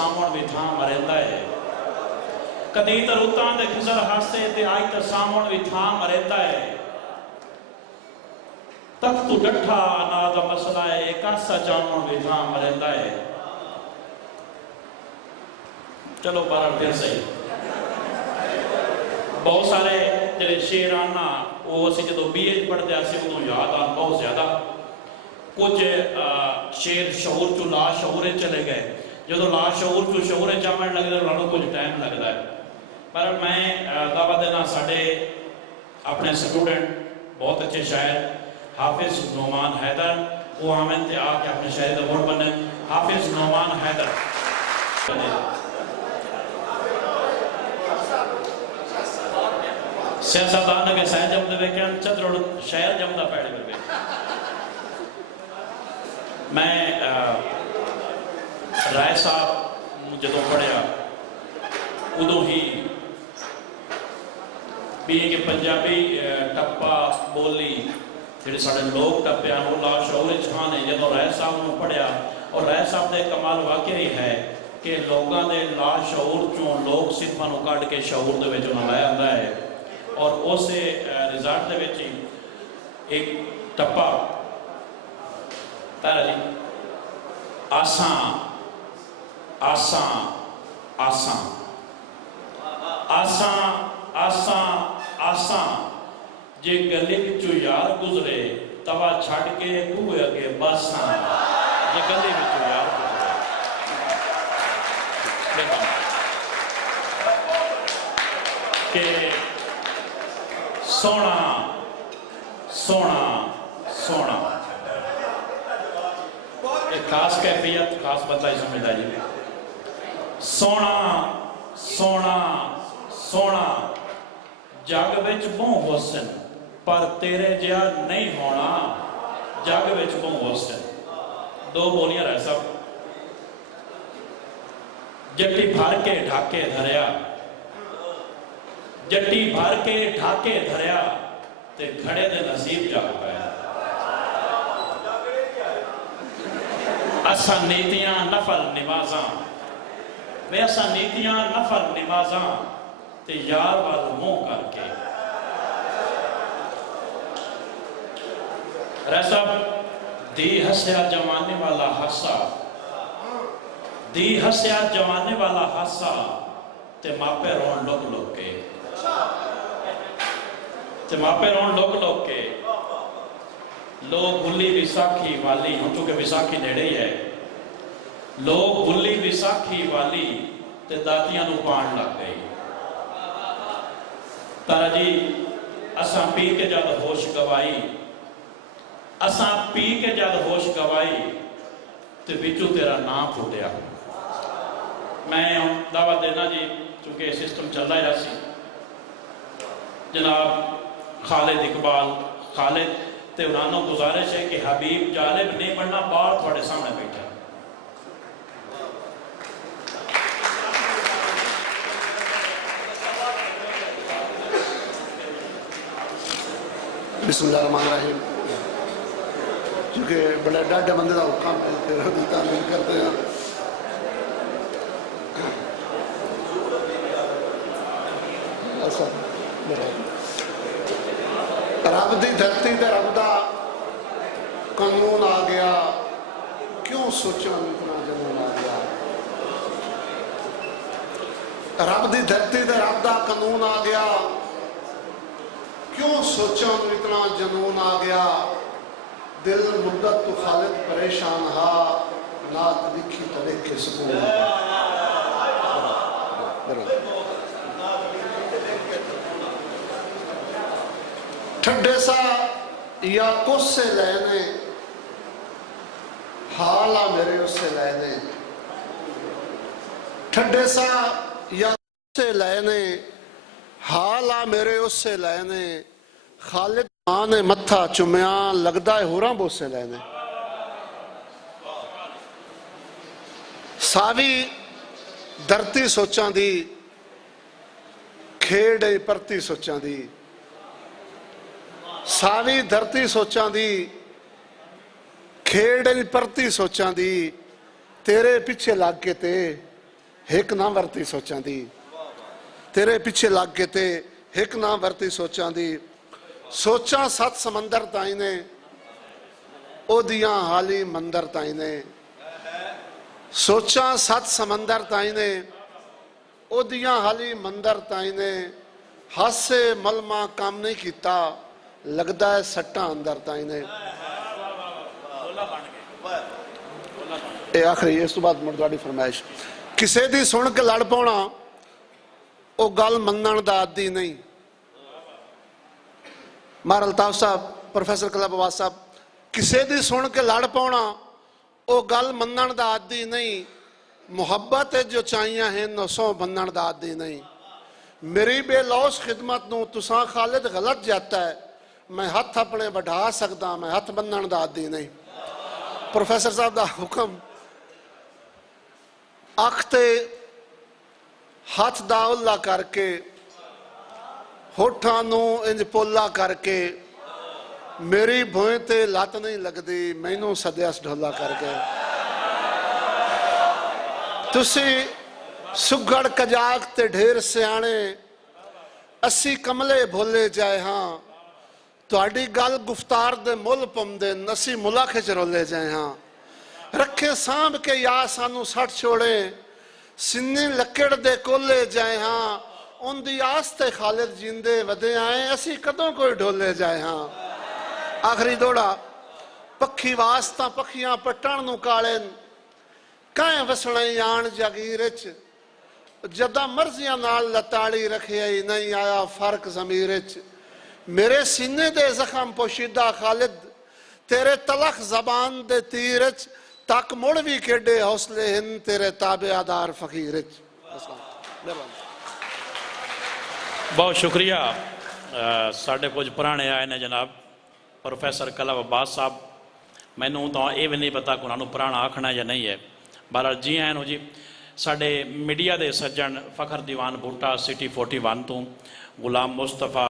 सामण भी थां मरेंदा है। कदी तो रुतां दे खिजर हासे ते आई तो सामण भी थां मरेंदा है। तख्त डठा ना दा मसला है एक आसा जामण भी थां मरेंदा है। चलो बारह फिर सही बहुत सारे जो शेर आना वो असी जो BA पढ़ते उदों याद आ बहुत ज़्यादा। कुछ शेर शऊर चो ला शऊर चले गए, जो ला शऊर चो शऊर आवन लगता उन्होंने कुछ टाइम लगता है। पर मैं दावा देना साढ़े अपने स्टूडेंट बहुत अच्छे शायर हाफिज नोमान हैदर वो आमन ते आके अपने शायर अवार्ड बने। हाफिज नोमान हैदर सियासतदान के शायर जमते वे क्या चतुर शायर जमता पैड़े में। मैं राय साहब जो पढ़िया उदों ही भी कि पंजाबी टप्पा बोली जो साढ़े लोग टप्पे वो ला शऊर जहान है। जो राय साहब को पढ़िया और राय साहब का कमाल वाकई ही है कि लोगों के ला शऊर चों लोग सिर्फा कढ़ के शऊर के लाया आता है और उस रिजल्ट के एक टप्पा तारा जी आसा आसा आसा आसा आसा आसा जे गली विचों यार गुजरे तवा छड़ के खूह अगे बसा। जे गली विचों यार के सोना सोना सोना एक खास कैफियत खास बंदा समझदा जी। सोना सोना सोना जग विच बहु हुसन पर तेरे जिहा नहीं होना। जग विच बहु हुसन दो बोलियां रह सब जट्टी भर के ढाके धरिया जट्टी भर के ढाके धरिया ते घड़े दे नसीब जाग पाया। असा नीतियां नफल निमाजा वे असा नीतियां नफल निमाजा ते यार वाल मुंह करके रसब दी हस्या जमाने वाला हसा दी हस्या जमाने वाला हसा ते मापे रोन लुक लुक के ते मापे रोन लुक लुक के लोग बुली विसाखी वाली हम चूंकि विसाखी नेड़े ही है लोग बुली विसाखी वाली ते दातियां नूं पाण लग गई। तारा जी असां पी के जद होश गवाई असां पी के जद होश गवाई ते विचों तेरा नाम फुटिया। मैं दावा देना जी चूंकि सिस्टम चल रहा सी जनाब खालिद इकबाल खालिद ते उन्होंने गुजारिश है कि हबीब जालिब नहीं बनना बाहर थोड़े सामने बैठा। बिस्मिल्लाहिर्रहमानिर्रहीम क्योंकि बड़े डाढ़े बंदे का हुक्म है करते हैं। रब की धरती ते रब का कानून आ गया क्यों सोचो इतना जनून आ गया। रब की धरती ते रब का कानून आ गया क्यों सोचो इतना जनून आ गया। दिल मुद्दत तो खालिद परेशान हा नात लिखी तो देखे सुकून। ठड्डे सा या कुछ से लेने हाला मेरे उससे लेने ठड्डे सा या से लेने हाला मेरे उससे लेने खालिद मां ने मत्था चुमया लगदा है होरां बोसे लेने सावी धरती सोचां दी खेड़ परती सोचां दी सावी धरती सोचां दी खेड़ परती सोचां दी तेरे पिछे लग के ते हिक ना वरती सोचां दी, तेरे पिछे लग के ते हिक ना वरती सोचां दी। सोचां सत समंदर ताई ने, ओदियां हाली मंदर ताई ने। सोचां सत समंदर ताई ने, ओदियां हाली मंदर ताई ने। हासे मलमा काम नहीं किता, लगदा है सट्टा अंदर ताई ने। आखिरी इस तो बाद मुड़ तुहाडी फरमाइश, किसे दी सुन के लड़ पाउणा ओ गल मनण दा आदी नहीं। महाराज अल्ताफ साहब, प्रोफैसर कलब अब्बास साहब, किसे दी सुन के लड़ पाउणा ओ गल मनण दा आदी नहीं। मुहब्बत जो चाहियां हैं नो सौ बनण दा आदी नहीं। मेरी बेलौस खिदमत नूं तुसां खालिद गलत जाता है, मैं हथ अपने बढ़ा सकदा, मैं हथ बनण दा आदी नहीं। प्रोफैसर साहब दा हुक्म, अख ते हथ दा उल्ला करके, होठां नूं इंज पोला करके, मेरी भोए ते लत नहीं लगदी, मैनू सद्या ढोला करके। तुसी सुगड़ कजाक ते ढेर सियाणे, असी कमले भोले जाए हाँ। तुहाडी गल गुफ्तार दे मुल पौंदे, असी मुला खिच रोले जाए हाँ। रखे सांभ के या सानू सट छोड़े, सिन्नी लकड़ दे कोले जाए हाँ। उनदी आस्ते खालिद जिंदे वधे आए, असी कदों कोई ढोले जाए हाँ। आखिरी दौड़ा, पक्षी वास्ता पखियां पट्टण नूं काले, काए वसणे आण जागीर च, जदा मर्जियां नाल लताड़ी रखे नहीं आया फर्क जमीर च। मेरे सीने दे जख्म पोशीदा खालिद, तेरे तलख जबान दे तीर च, तक मुड़ भी केडे हौसले हिन तेरे ताबेदार फकीर च। बहुत शुक्रिया। साढ़े कुछ पुराने आए ने जनाब प्रोफैसर कलब अब्बास साहब, मैनू तो ये भी नहीं पता कि उन्होंने पुराना आखना या नहीं है। बहरहाल जी आए नो जी। साढ़े मीडिया के सज्जन फखर दीवान बूटा सिटी 41 तो गुलाम मुस्तफा